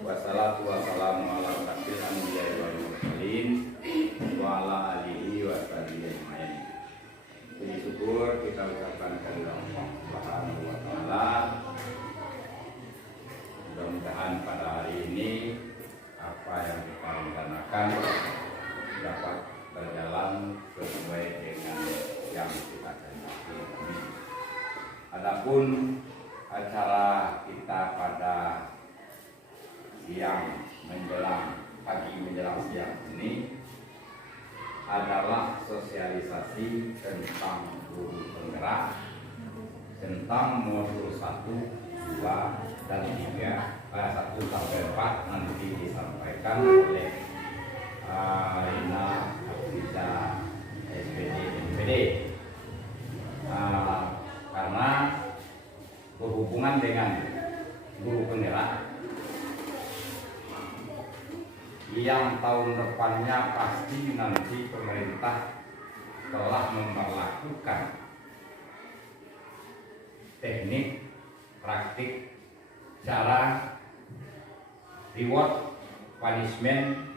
Wassalatu wassalamu ala asyrofil anbiya'i wal mursalin wa ala alihi wa sahbihi ajmain. Puji syukur kita ucapkan kepada Allah Subhanahu wa taala. Mudah-mudahan pada hari ini apa yang kita rencanakan dapat berjalan sesuai dengan yang kita kehendaki. Adapun acara kita pada siang menjelang pagi menjelang siang ini adalah sosialisasi tentang guru penggerak, tentang modul 1, 2, dan 3, 1 sampai 4 nanti disampaikan oleh Rina Hafizah SPD NPD. Karena berhubungan dengan guru penggerak yang tahun depannya pasti nanti pemerintah telah memperlakukan teknik, praktik, cara, reward, punishment,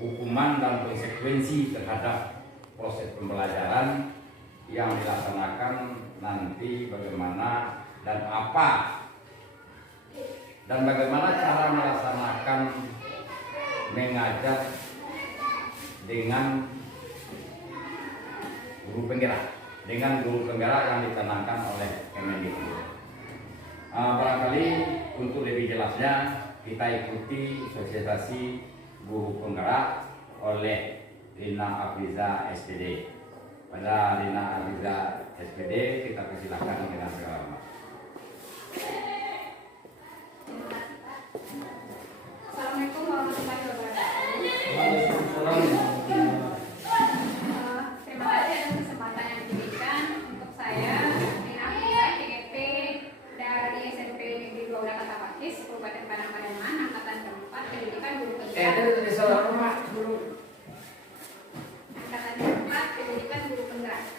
hukuman dan konsekuensi terhadap proses pembelajaran yang dilaksanakan nanti bagaimana dan apa dan bagaimana cara melaksanakan mengajar dengan guru penggerak yang dicanangkan oleh Kemendikbud. Barangkali untuk lebih jelasnya kita ikuti sosialisasi guru penggerak oleh Rina Hafizah SPD. Pada Rina Hafizah SPD kita persilakan dengan segala hormat. Assalamualaikum warahmatullahi wabarakatuh. Terima kasih atas kesempatan yang diberikan untuk saya, Rina Hafizah TGP dari SMP Negeri 12 Kata Pakis, Kabupaten Padang Pariaman, angkatan keempat, pendidikan guru penggerak. Angkatan keempat, pendidikan guru penggerak.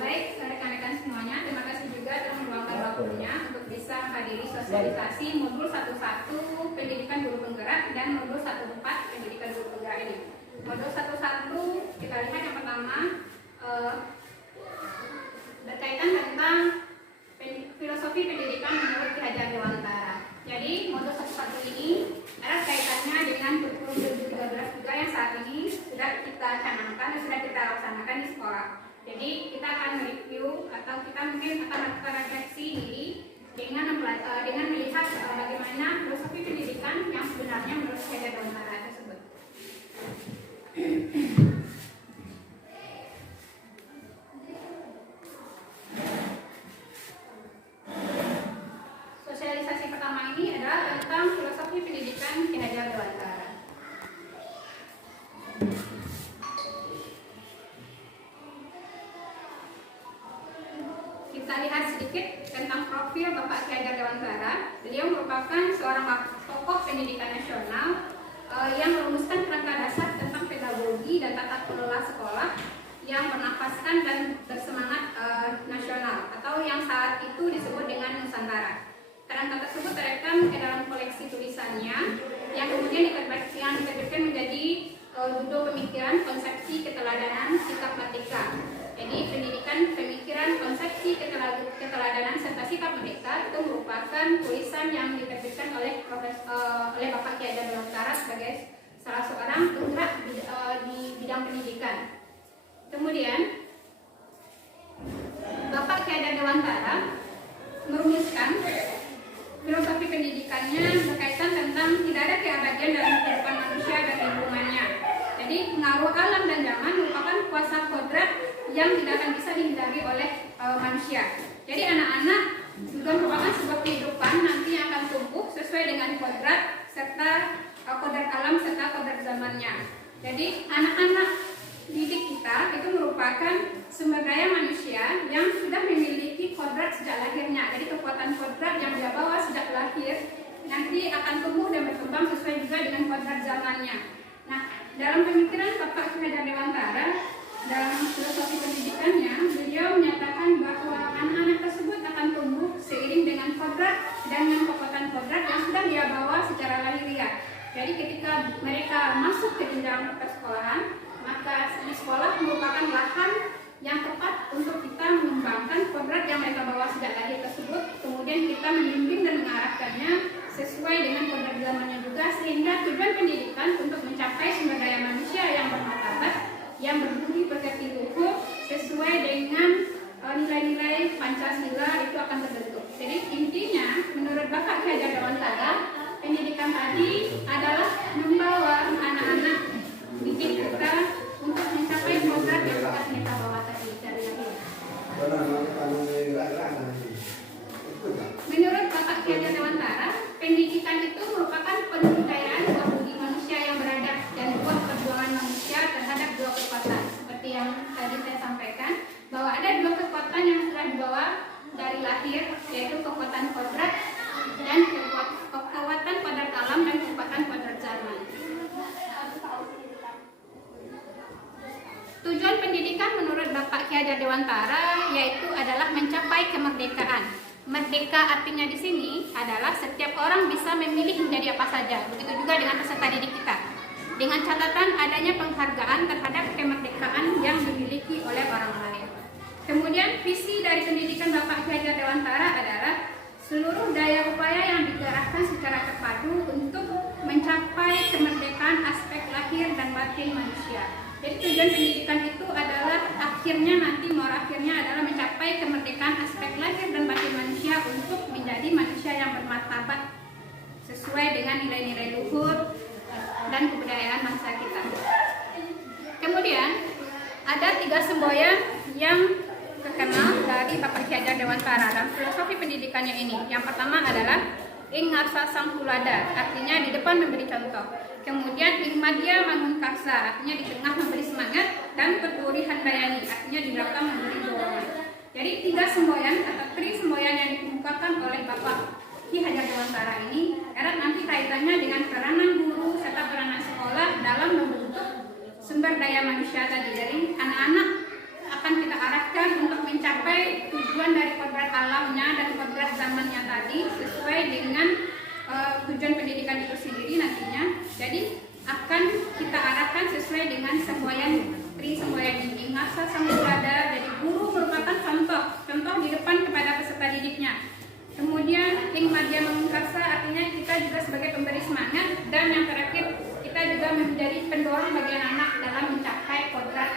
Baik, rekan-rekan semuanya, terima kasih juga telah meluangkan waktunya untuk bisa menghadiri sosialisasi modul 11 pendidikan guru penggerak dan modul 14 pendidikan guru penggerak ini. Modul 11 kita lihat yang pertama berkaitan tentang filosofi pendidikan menurut Ki Hajar Dewantara. Jadi modul 11 ini adalah kaitannya dengan kurikulum 2013 juga yang saat ini sudah kita canangkan dan sudah kita laksanakan di sekolah. Jadi kita akan mereview atau kita mungkin akan melakukan refleksi diri dengan melihat bagaimana filosofi pendidikan yang sebenarnya menurut Ki Hajar Dewantara tersebut. Sosialisasi pertama ini adalah tentang filosofi pendidikan Ki Hajar Dewantara. Kita lihat sedikit tentang profil Bapak Ki Hajar Dewantara. Beliau merupakan seorang tokoh pendidikan nasional yang merumuskan kerangka dasar tentang pedagogi dan tata kelola sekolah yang bernafaskan dan bersemangat nasional atau yang saat itu disebut dengan Nusantara. Kerangka tersebut terekam ke dalam koleksi tulisannya yang kemudian diterbitkan menjadi judul pemikiran, konsepsi, keteladanan, sikap merdeka. Jadi pendidikan, pemikiran, konsepsi, keteladanan serta sikap merdeka itu merupakan tulisan yang diterbitkan oleh Bapak Ki Hajar Dewantara sebagai salah seorang penggerak di bidang pendidikan. Kemudian Bapak Ki Hajar Dewantara merumuskan filosofi pendidikannya berkaitan tentang tidak ada keabadian dalam kehidupan manusia dan lingkungannya. Jadi pengaruh alam dan zaman merupakan kuasa kodrat yang tidak akan bisa dihindari oleh manusia. Jadi anak-anak juga merupakan sebuah kehidupan nanti yang akan tumbuh sesuai dengan kodrat serta kodrat alam serta kodrat zamannya. Jadi anak-anak didik kita itu merupakan sumber daya manusia yang sudah memiliki kodrat sejak lahirnya. Jadi kekuatan kodrat yang dia bawa sejak lahir nanti akan tumbuh dan berkembang sesuai juga dengan kodrat zamannya. Nah, dalam pemikiran Bapak Ki Hajar Dewantara dalam filosofi pendidikannya, beliau menyatakan bahwa anak-anak tersebut akan tumbuh seiring dengan kodrat dan dengan kekuatan kodrat yang sudah dia tujuan pendidikan untuk mencapai sumber daya manusia yang bermartabat, yang berbudi pekerti luhur sesuai dengan nilai-nilai Pancasila itu akan terbentuk. Jadi intinya menurut Bapak Ki Hajar Dewantara, pendidikan tadi adalah membawa anak-anak didik kita untuk mencapai program yang telah kita bawa tadi dari lahir. Menurut Bapak Ki Hajar Dewantara, pendidikan itu merupakan pembudayaan buah budi manusia yang beradab dan buah perjuangan manusia terhadap dua kekuatan. Seperti yang tadi saya sampaikan, bahwa ada dua kekuatan yang telah dibawa dari lahir, yaitu kekuatan kodrat dan kekuatan kodrat alam dan kekuatan kodrat zaman. Tujuan pendidikan menurut Bapak Ki Hajar Dewantara yaitu adalah mencapai kemerdekaan. Merdeka artinya di sini adalah setiap orang bisa memilih menjadi apa saja. Begitu juga dengan peserta didik kita. Dengan catatan adanya penghargaan terhadap kemerdekaan yang dimiliki oleh orang lain. Kemudian visi dari pendidikan Bapak Ki Hajar Dewantara adalah seluruh daya upaya yang digerakkan secara terpadu untuk mencapai kemerdekaan aspek lahir dan batin manusia. Jadi tujuan pendidikan itu adalah akhirnya nanti akhirnya adalah mencapai kemerdekaan aspek lahir dan batin manusia untuk menjadi manusia yang bermartabat sesuai dengan nilai-nilai luhur dan kebudayaan bangsa kita. Kemudian ada 3 semboyan yang terkenal dari Bapak Ki Hajar Dewantara dan filosofi pendidikannya ini. Yang pertama adalah ing ngarsa sang tulada, artinya di depan memberi contoh. Kemudian ing madya mangun karsa, artinya di tengah memberi semangat, dan peduri handayani, artinya di belakang memberi dorongan. Jadi 3 semboyan atau 3 semboyan yang dikemukakan oleh Bapak Ki Hajar Dewantara ini erat nanti kaitannya dengan peranan guru serta peranan sekolah dalam membentuk sumber daya manusia tadi. Jadi anak-anak akan kita arahkan untuk mencapai tujuan dari kodrat alamnya dan kodrat zamannya tadi sesuai dengan tujuan pendidikan itu sendiri nantinya. Jadi akan kita arahkan sesuai dengan semboyan ini. Ngasa sang berada, jadi guru merupakan contoh di depan kepada peserta didiknya. Kemudian ing madya mengkarsa, artinya kita juga sebagai pemberi semangat, dan yang terakhir kita juga menjadi pendorong bagi anak dalam mencapai kodrat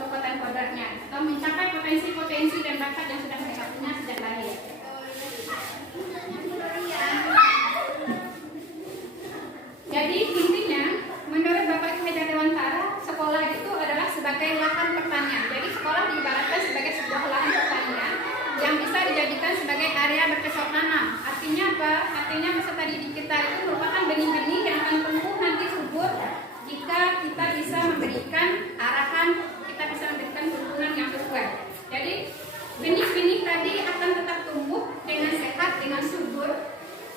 kekuatan kodratnya atau mencapai potensi-potensi dan bakat yang sudah mereka punya sejak lahir. Jadi intinya menurut Bapak Ki Hajar Dewantara, sekolah itu adalah sebagai lahan pertanian. Jadi sekolah diibaratkan sebagai sebuah lahan pertanian yang bisa dijadikan sebagai area bercocok tanam. Artinya apa? Artinya peserta didik kita itu merupakan benih-benih yang akan tumbuh nanti subur jika kita bisa memberikan arahan, kita bisa memberikan tuntunan yang sesuai. Jadi benih-benih tadi akan tetap tumbuh dengan sehat, dengan subur.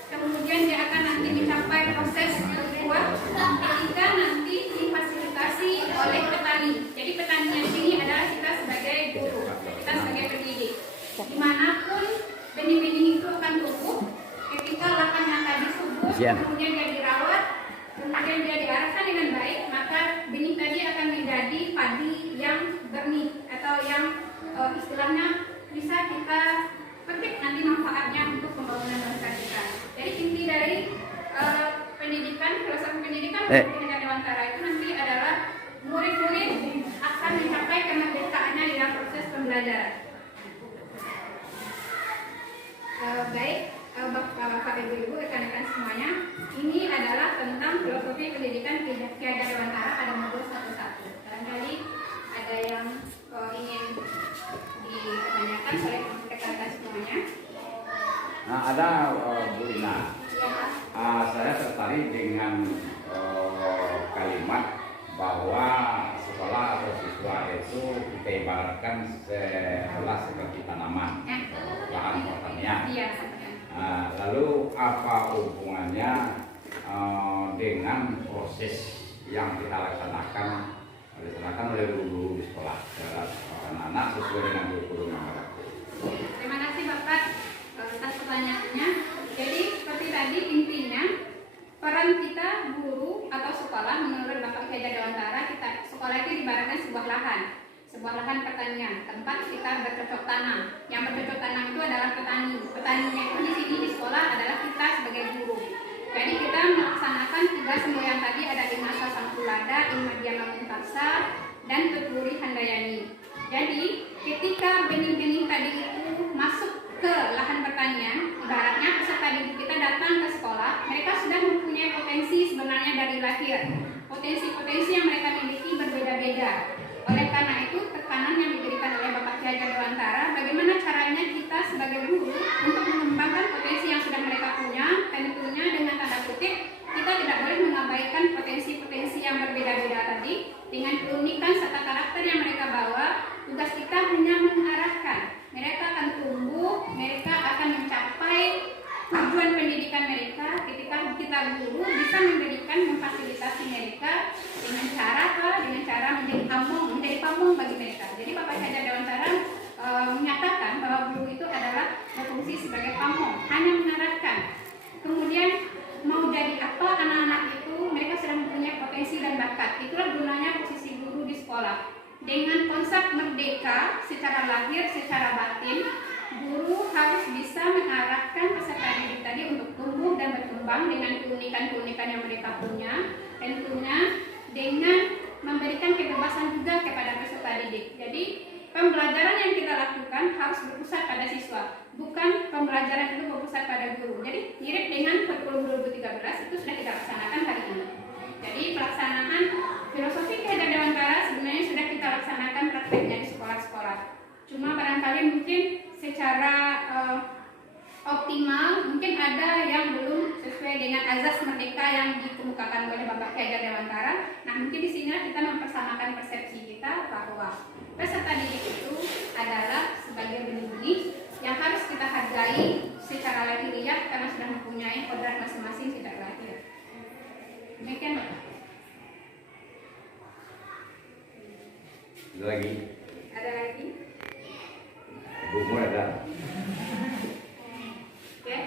Kemudian dia akan nanti mencapai proses berbuah ketika nanti difasilitasi oleh petani. Jadi petaninya di sini adalah kita sebagai guru, kita sebagai pendidik. Dimanapun benih-benih itu akan tumbuh, ketika lahan yang tadi subur, kemudian dia dirawat, kemudian dia diarahkan dengan baik, maka benih tadi akan menjadi padi yang benih atau yang istilahnya bisa kita petik nanti manfaatnya untuk pembangunan bangsa kita. Jadi inti dari pendidikan, filosofi pendidikan Ki Hajar Dewantara itu nanti adalah murid-murid akan mencapai kemerdekaannya dalam proses pembelajaran. Baik, Bapak Ibu, rekan-rekan semuanya, ini adalah tentang filosofi pendidikan Ki Hajar Dewantara pada modul 1.1. Barangkali ada yang ingin ditanyakan oleh rekan-rekan semuanya. Nah, ada Bu Ina. Saya tertarik dengan kalimat bahwa sekolah atau siswa itu kita ibaratkan seperti tanaman, lahan pertanian. Lalu apa hubungannya dengan proses yang kita laksanakan oleh guru-guru di sekolah terhadap anak-anak sesuai dengan kurikulum yang ada? Terima kasih Bapak atas pertanyaannya. Jadi seperti tadi intinya peran kita guru atau sekolah menurut Bapak Ki Hajar Dewantara, sekolah itu diibaratkan sebuah lahan pertanian, tempat kita bercocok tanam. Yang bercocok tanam itu adalah petani. Petaninya itu di sini di sekolah adalah kita sebagai guru. Jadi kita melaksanakan melaksanakan 3 semboyan tadi, ada Inasa Sangkulada, Imadiana Muntasa, dan Tuturi Handayani. Jadi ketika benih-benih tadi itu masuk ke lahan pertanian, ibaratnya peserta didik kita datang ke sekolah, mereka sudah mempunyai potensi sebenarnya dari lahir. Potensi-potensi yang mereka miliki berbeda-beda. Oleh karena itu, tekanan yang diberikan oleh Bapak Ki Hajar Dewantara, bagaimana caranya kita sebagai guru untuk mengembangkan potensi yang sudah mereka punya, tentunya dengan tanda kutip, kita tidak boleh mengabaikan potensi-potensi yang berbeda-beda tadi, dengan keunikan serta karakter yang mereka bawa. Tugas kita hanya mengarahkan, mereka akan tumbuh, mereka akan mencapai tujuan pendidikan mereka ketika kita guru bisa memberikan, memfasilitasi mereka dengan cara menjadi pamong bagi mereka. Jadi Bapak Ki Hajar Dewantara menyatakan bahwa guru itu adalah berfungsi sebagai pamong, hanya mengarahkan. Kemudian mau jadi apa anak-anak itu, mereka sudah mempunyai potensi dan bakat. Itulah gunanya posisi guru di sekolah. Dengan konsep merdeka secara lahir, secara batin, guru harus bisa mengarahkan peserta didik tadi untuk tumbuh dan berkembang dengan keunikan-keunikan yang mereka punya, tentunya dengan memberikan kebebasan juga kepada peserta didik. Jadi pembelajaran yang kita lakukan harus berpusat pada siswa, bukan pembelajaran itu berpusat pada guru. Jadi mirip dengan kurikulum 2013 itu sudah kita laksanakan hari ini. Jadi pelaksanaan filosofi Ki Hajar Dewantara sebenarnya sudah kita laksanakan prakteknya di sekolah-sekolah. Cuma barangkali mungkin secara optimal mungkin ada yang belum sesuai dengan azas merdeka yang dikemukakan oleh Bapak Ki Hajar Dewantara. Nah, mungkin di sini kita mempersamakan persepsi kita bahwa peserta didik itu adalah sebagai benih-benih yang harus kita hargai secara lahiriah karena sudah mempunyai kodrat masing-masing sejak lahir. Demikian, Bapak. Ada lagi? Ada lagi? Buku ada. Oke,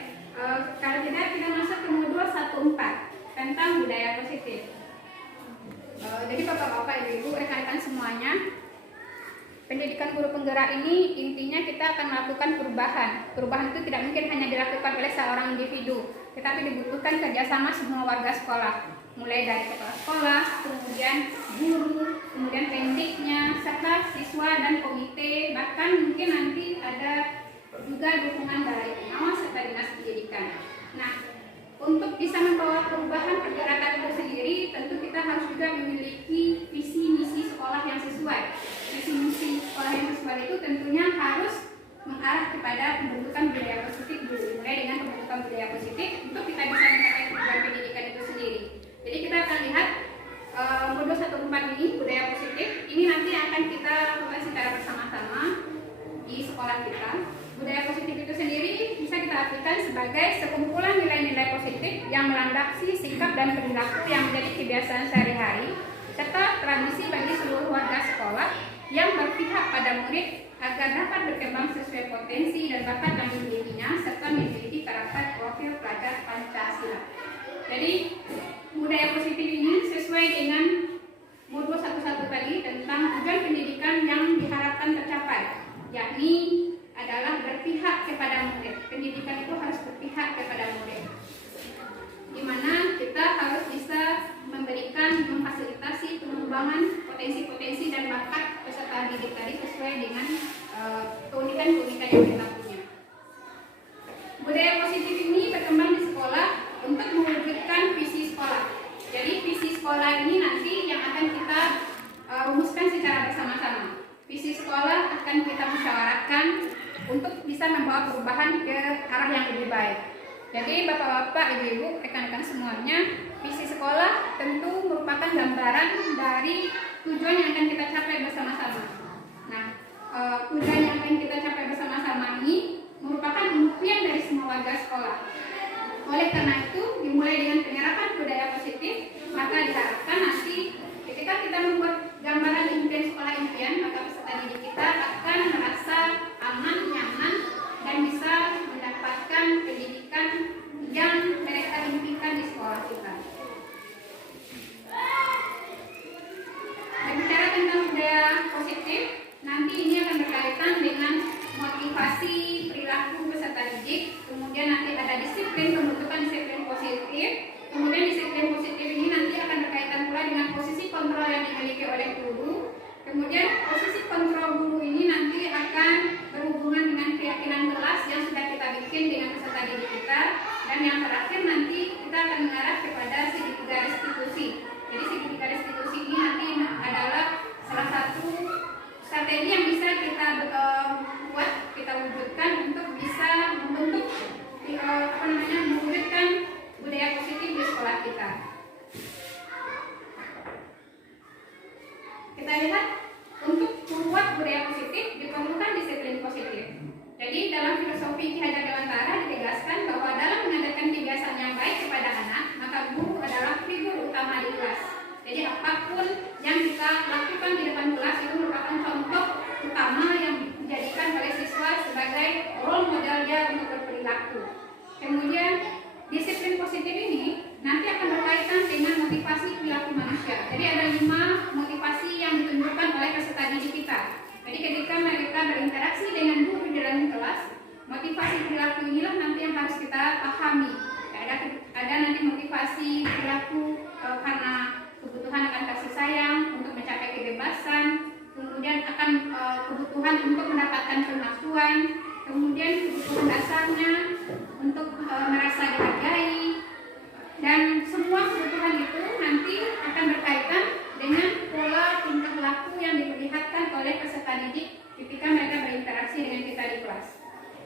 kalau tidak kita masuk ke modul 1.4 tentang budaya positif. Jadi Bapak-bapak, Ibu-ibu, rekan-rekan semuanya, pendidikan guru penggerak ini intinya kita akan melakukan perubahan. Perubahan itu tidak mungkin hanya dilakukan oleh seorang individu, tetapi dibutuhkan kerjasama semua warga sekolah, mulai dari kepala sekolah, kemudian guru, kemudian pendiknya, serta siswa dan komite, bahkan mungkin nanti ada juga dukungan dari pengawas serta dinas pendidikan. Nah, untuk bisa membawa perubahan pergerakan itu sendiri, tentu kita harus juga memiliki visi misi sekolah yang sesuai. Visi misi sekolah yang sesuai itu tentunya harus mengarah kepada pembentukan budaya positif dulu. Mulai dengan pembentukan budaya positif untuk kita bisa mencapai tujuan pendidikan itu sendiri. Jadi kita akan lihat modul 1.4 ini, budaya positif. Ini nanti akan kita lakukan secara bersama-sama di sekolah kita. Budaya positif itu sendiri bisa kita artikan sebagai sekumpulan nilai-nilai positif yang melandasi sikap dan perilaku yang menjadi kebiasaan sehari-hari, serta tradisi bagi seluruh warga sekolah yang berpihak pada murid agar dapat berkembang sesuai potensi dan bakat yang dimilikinya, serta memiliki karakter profil pelajar Pancasila. Jadi budaya positif ini sesuai dengan modul 1.1 tadi tentang tujuan pendidikan yang diharapkan tercapai, yakni adalah berpihak kepada murid. Pendidikan itu harus berpihak kepada murid, di mana kita harus bisa memberikan, memfasilitasi pengembangan potensi-potensi dan bakat peserta didik tadi sesuai dengan keunikan-keunikan yang kita punya. Budaya positif ini berkembang di sekolah untuk mewujudkan visi sekolah. Jadi visi sekolah ini nanti yang akan kita rumuskan secara bersama-sama. Visi sekolah akan kita musyawarahkan untuk bisa membawa perubahan ke arah yang lebih baik. Jadi Bapak-bapak, Ibu-ibu, rekan-rekan semuanya, visi sekolah tentu merupakan gambaran dari tujuan yang akan kita capai bersama-sama. Nah, tujuan yang akan kita capai bersama-sama ini merupakan impian dari semua warga sekolah. Oleh karena itu, dimulai dengan penyerapan budaya positif, maka diharapkan nanti ketika kita membuat gambaran impian sekolah impian, maka peserta didik kita akan merasa aman, nyaman, dan bisa mendapatkan pendidikan yang mereka impikan di sekolah kita. Berbicara tentang budaya positif, nanti ini akan berkaitan dengan motivasi perilaku peserta didik, kemudian nanti ada disiplin, pembentukan disiplin positif, kemudian disiplin positif ini nanti akan berkaitan dengan motivasi perilaku manusia. Jadi ada 5 motivasi yang ditunjukkan oleh peserta didik kita. Jadi ketika mereka berinteraksi dengan guru di dalam kelas, motivasi perilaku inilah nanti yang harus kita pahami. Ada nanti motivasi perilaku karena kebutuhan akan kasih sayang, untuk mencapai kebebasan, kemudian akan kebutuhan untuk mendapatkan pengakuan, kemudian kebutuhan dasarnya untuk merasa dihargai, dan semua kebutuhan itu nanti akan berkaitan dengan pola tingkah laku yang diperlihatkan oleh peserta didik ketika mereka berinteraksi dengan kita di kelas.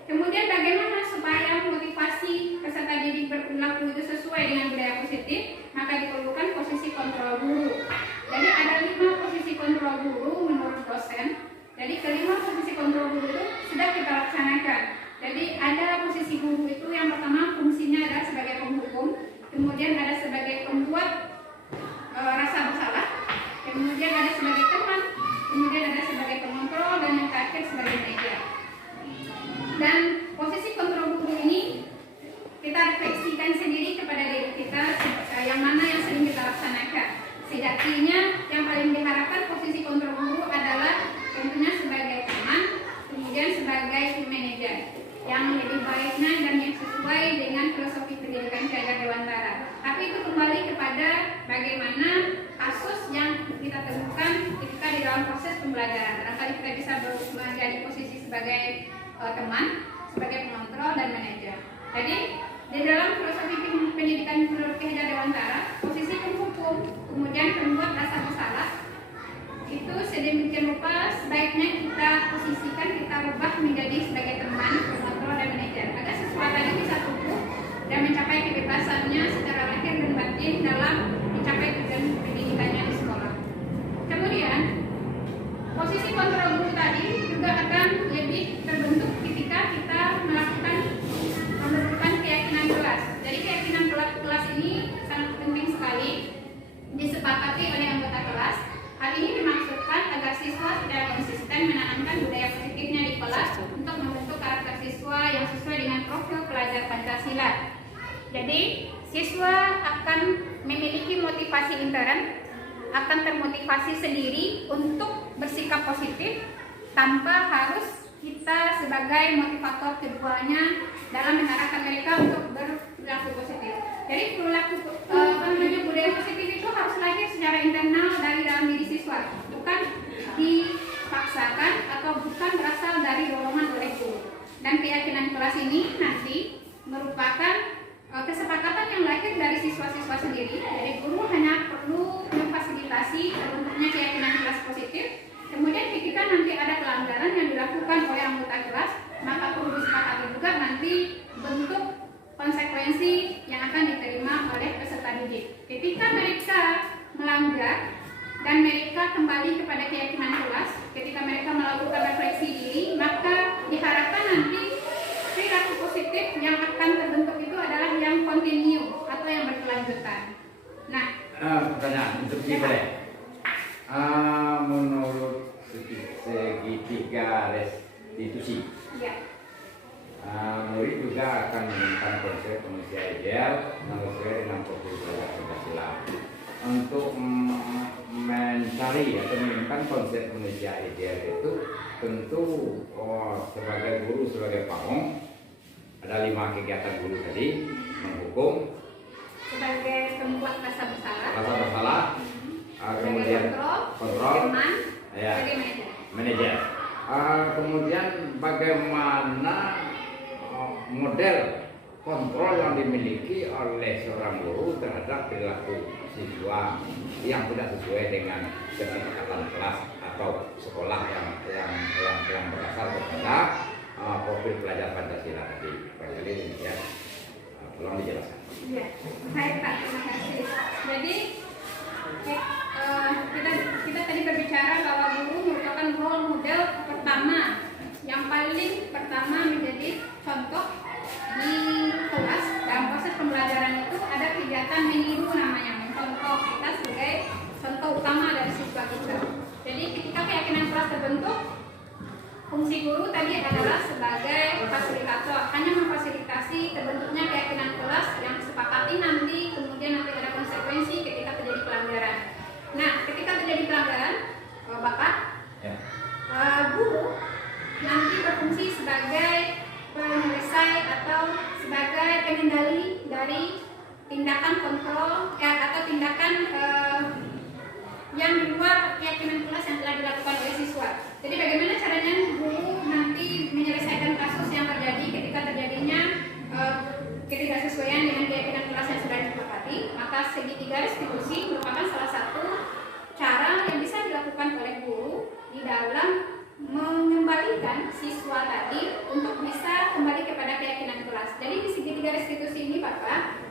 Kemudian bagaimana supaya motivasi peserta didik berperilaku itu sesuai dengan budaya positif, maka diperlukan posisi kontrol guru. Jadi ada 5 posisi kontrol guru menurut dosen. Jadi kelima posisi kontrol guru itu sudah kita laksanakan. Jadi ada posisi guru itu yang pertama fungsinya adalah sebagai penghukum, kemudian ada sebagai pembuat rasa bersalah, kemudian ada sebagai teman, kemudian ada sebagai pengontrol, dan yang terakhir sebagai media. Dan posisi kontrol guru ini kita refleksikan sendiri kepada diri kita yang mana yang sering kita laksanakan. Sejatinya yang paling diharapkan posisi kontrol guru adalah tentunya sebagai teman, kemudian sebagai tim manajer yang lebih baiknya dan yang sesuai dengan filosofi pendidikan Ki Hajar Dewantara. Tapi itu kembali kepada bagaimana kasus yang kita temukan ketika di dalam proses pembelajaran. Barangkali kita bisa menjadi posisi sebagai teman, sebagai pengontrol dan manajer. Jadi di dalam filosofi pendidikan menurut Ki Hajar Dewantara, posisi penghukum, kemudian pembuat rasa bersalah, itu sedemikian rupa sebaiknya kita posisikan, kita rubah menjadi sebagai teman, pengontrol dan manajer agar sesuatu ini bisa tumbuh dan mencapai kebebasannya secara lahir dan batin dalam mencapai tujuan pendidikannya di sekolah. Kemudian posisi kontrol guru tadi juga akan lebih terbentuk ketika kita melakukan keyakinan kelas. Jadi keyakinan kelas ini sangat penting sekali disepakati oleh anggota kelas. Hal ini dimaksudkan agar siswa secara konsisten menanamkan budaya positifnya di kelas untuk membentuk karakter siswa yang sesuai dengan profil pelajar Pancasila. Jadi siswa akan memiliki motivasi intern, akan termotivasi sendiri untuk bersikap positif tanpa harus kita sebagai motivator keduanya dalam mengarahkan mereka untuk berperilaku positif. Jadi perilaku budaya positif itu harus lahir secara internal dari dalam diri siswa, bukan dipaksakan atau bukan berasal dari dorongan oleh guru. Dan keyakinan kelas ini nanti merupakan kesepakatan yang lahir dari siswa-siswa sendiri. Jadi guru hanya perlu memfasilitasi terbentuknya keyakinan kelas positif. Kemudian ketika nanti ada pelanggaran yang dilakukan oleh anggota kelas, maka perlu disepakati juga nanti bentuk konsekuensi yang akan diterima oleh peserta didik. Ketika mereka melanggar dan mereka kembali kepada keyakinan kelas, ketika mereka melakukan refleksi diri, maka diharapkan nanti perilaku positif yang akan terbentuk itu adalah yang kontinu atau yang berkelanjutan. Nah, pertanyaan untuk kita ya. Menurut segitiga restitusi, ya. Murid juga akan menemukan konsep manusia ideal sesuai dengan profil pelajar Pancasila. Untuk mencari atau menemukan konsep manusia ideal itu tentu sebagai guru, sebagai pahong, ada 5 kegiatan guru tadi: menghukum, sebagai pembuat rasa bersalah, kemudian kontrol, teman, ya, sebagai manajer. Kemudian bagaimana model kontrol yang dimiliki oleh seorang guru terhadap perilaku siswa yang tidak sesuai dengan kesepakatan kelas atau sekolah yang berdasar kepada profil pelajar Pancasila tadi. Jadi ya, tolong dijelaskan. Ya, baik Pak, terima kasih. Jadi kita tadi berbicara bahwa guru merupakan role model pertama, yang paling pertama menjadi contoh di kelas. Dalam proses pembelajaran itu ada kegiatan meniru namanya, mencontoh kita sebagai contoh utama dari siswa kita. Jadi ketika keyakinan kelas terbentuk, fungsi guru tadi adalah sebagai fasilitator, hanya memfasilitasi terbentuknya keyakinan kelas yang disepakati kontrol atau tindakan yang di luar keyakinan kelas yang telah dilakukan oleh siswa. Jadi bagaimana caranya guru nanti menyelesaikan kasus yang terjadi ketika terjadinya ketidaksesuaian dengan keyakinan kelas yang sudah disepakati. Maka segitiga restitusi merupakan salah satu cara yang bisa dilakukan oleh guru di dalam mengembalikan siswa tadi untuk bisa kembali kepada keyakinan kelas. Jadi di segitiga restitusi ini Bapak,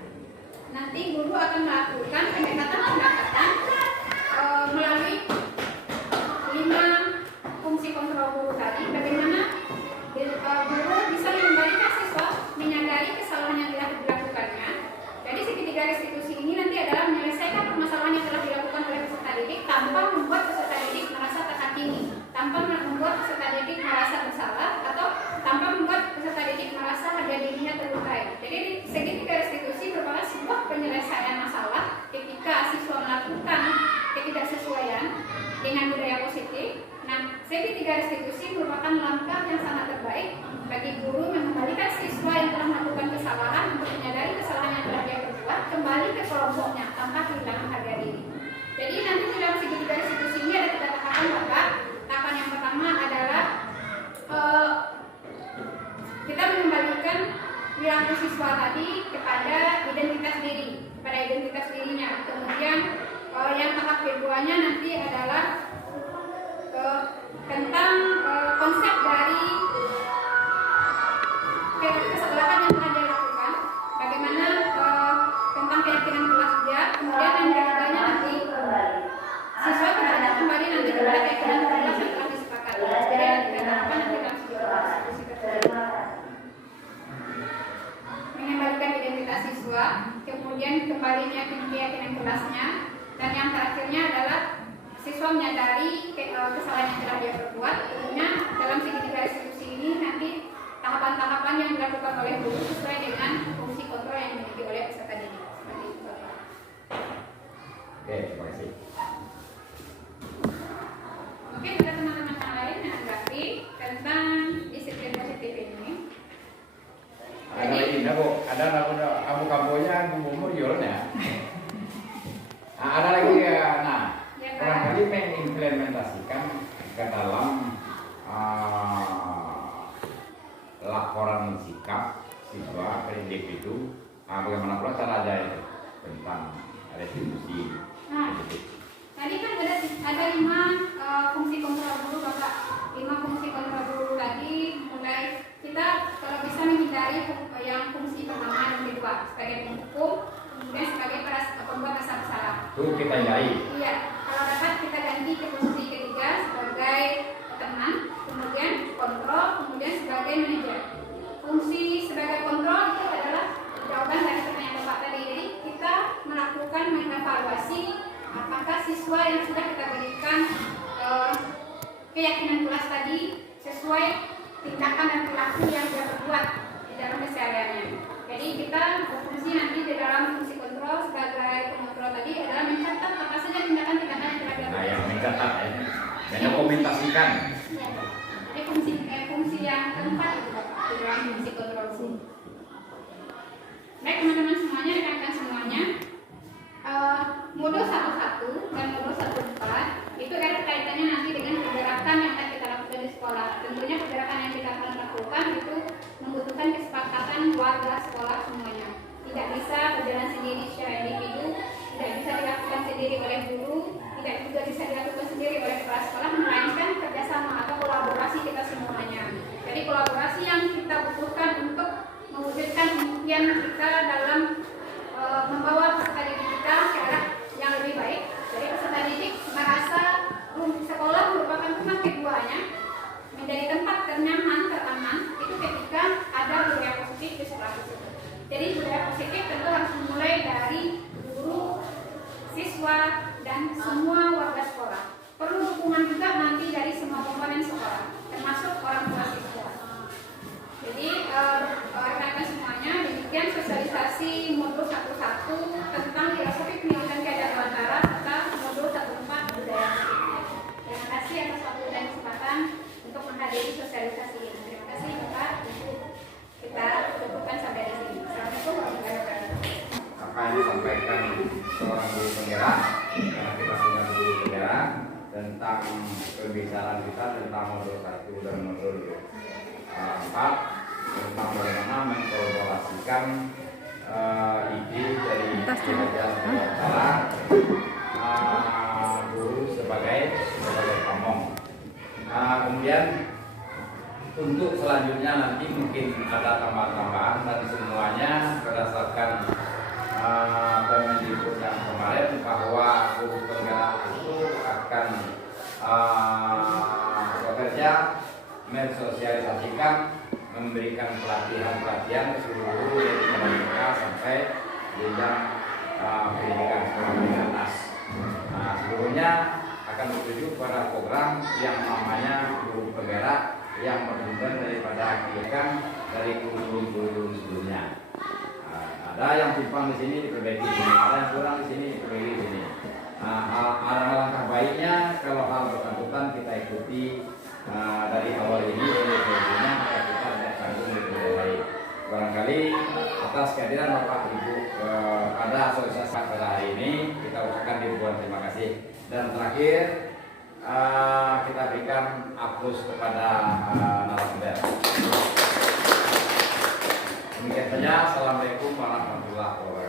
nanti guru akan melakukan pendekatan melalui 5 fungsi kontrol guru tadi. Bagaimana guru bisa mengembalikan siswa menyadari kesalahan yang telah dilakukannya. Jadi segitiga restitusi ini nanti adalah menyelesaikan permasalahan yang telah dilakukan oleh peserta didik tanpa membuat peserta didik merasa terhakimi, tanpa membuat peserta didik merasa bersalah, atau tanpa membuat peserta didik merasa harga dirinya terlukai. Jadi segitiga restitusi merupakan sebuah penyelesaian masalah ketika siswa melakukan ketidaksesuaian dengan budaya positif. Nah, segitiga restitusi merupakan langkah yang sangat terbaik bagi guru mengembalikan siswa yang telah melakukan kesalahan untuk menyadari kesalahan yang telah dia perbuat kembali ke kelompoknya tanpa kehilangan harga diri. Jadi nanti di dalam segitiga restitusi ini ada 3 tahapan Bapak. Tahapan yang pertama adalah kita mengembalikan perilaku siswa tadi kepada identitas diri, pada identitas dirinya. Kemudian yang tahap keduanya nanti adalah tentang konsep dari kesalahan yang telah dia lakukan, bagaimana tentang keyakinan kelas dia. Kemudian yang ketiganya nanti siswa tidak kembali nanti kepada keyakinan kelas yang telah disepakati. Jadi apa nanti langsung mengembalikan identitas siswa, kemudian kembalinya ke keyakinan kelasnya, dan yang terakhirnya adalah siswa menyadari kesalahan yang telah dia perbuat. Tentunya dalam segitiga restitusi ini nanti tahapan-tahapan yang dilakukan oleh guru sesuai dengan fungsi kontrol yang dimiliki oleh peserta didik. Seperti itu. Oke, terima kasih. Mungkin ada teman-teman yang lain yang menanggapi tentang disiplin positif ini. Ada lagi enggak, Bu? Ada kamu-kamunya umur ya. Nah, ada lagi ya. Nah, barangkali mengimplementasikan ke dalam laporan sikap siswa ke individu. Bagaimana pula cara aja itu tentang restitusi. Nah, tadi kan ada 5 fungsi kontrol guru Bapak. 5 fungsi kontrol guru tadi, mulai kita kalau bisa menghindari yang fungsi pertama dan kedua sebagai penghukum, kemudian sebagai pembuat rasa bersalah. Itu kita hindari. Iya, kalau dapat kita ganti ke fungsi ketiga sebagai teman, kemudian kontrol, kemudian sebagai manajer. Fungsi sebagai kontrol itu adalah jawaban dari pertanyaan Bapak tadi. Jadi kita melakukan mengevaluasi apakah siswa yang sudah kita berikan keyakinan kelas tadi sesuai tindakan dan perilaku yang dia perbuat di dalam kesehariannya. Jadi kita berfungsi nanti di dalam fungsi kontrol sebagai pengontrol tadi adalah mencatat apa saja tindakan-tindakan yang telah dia perbuat. Nah, yang mencatat ya, mendokumentasikan. Ya. Jadi fungsi yang keempat itu Bapak di dalam fungsi kontrol guru. Baik teman-teman semuanya, rekan-rekan semuanya, modul 11 dan modul 14 itu ada kaitannya nanti dengan pergerakan yang akan kita lakukan di sekolah. Tentunya pergerakan yang kita akan lakukan itu membutuhkan kesepakatan warga sekolah semuanya. Tidak bisa berjalan sendiri secara individu, tidak bisa dilakukan sendiri oleh guru, tidak juga bisa dilakukan sendiri oleh kepala sekolah, melainkan kerjasama atau kolaborasi kita semuanya. Jadi kolaborasi yang kita butuhkan untuk mewujudkan impian kita dalam membawa peserta didik kita ke arah yang lebih baik. Jadi peserta didik merasa sekolah merupakan rumah keduanya, menjadi tempat ternyaman, teraman, itu ketika ada budaya positif di sekolah tersebut. Jadi budaya positif tentu harus dimulai dari guru, siswa, dan semua warga sekolah. Perlu dukungan juga nanti dari semua komponen sekolah, termasuk orang tua siswa. Jadi rekan-rekan semuanya, demikian sosialisasi modul 11 tentang filosofi pendidikan keadaan Nusantara serta modul 14 budaya positif. Terima kasih atas waktu dan kesempatan untuk menghadiri sosialisasi ini. Terima kasih Bapak, Ibu. Kita cukupkan sampai di sini. Assalamualaikum warahmatullahi wabarakatuh. Apa yang disampaikan seorang guru penggerak, karena kita punya guru penggerak, tentang pembicaraan kita tentang modul 1 dan modul 4 tentang bagaimana mengkolaborasikan ide dari belajar cara guru sebagai pamong. Kemudian untuk selanjutnya nanti mungkin ada tambahan-tambahan dan semuanya berdasarkan Permendikbud yang kemarin bahwa guru penggerak itu akan bekerja mensosialisasikan, memberikan pelatihan-pelatihan ke seluruh guru dari mereka sampai jenjang pendidikan sekolah menengah atas. Seluruhnya akan bertuju pada program yang namanya guru penggerak yang bersumber daripada pendidikan dari guru-guru sebelumnya. Ada yang timpang di sini diperbaiki di sini, ada yang kurang di sini diperbaiki di sini. Alangkah baiknya kalau hal bersangkutan kita ikuti dari awal ini dari sebelumnya, maka kita tidak tanggung lebih baik. Barangkali atas kehadiran Bapak Ibu pada asosiasi pada hari ini kita ucapkan ribuan terima kasih. Dan terakhir kita berikan aplaus kepada narasumber. Demikian saja. Assalamualaikum warahmatullahi wabarakatuh.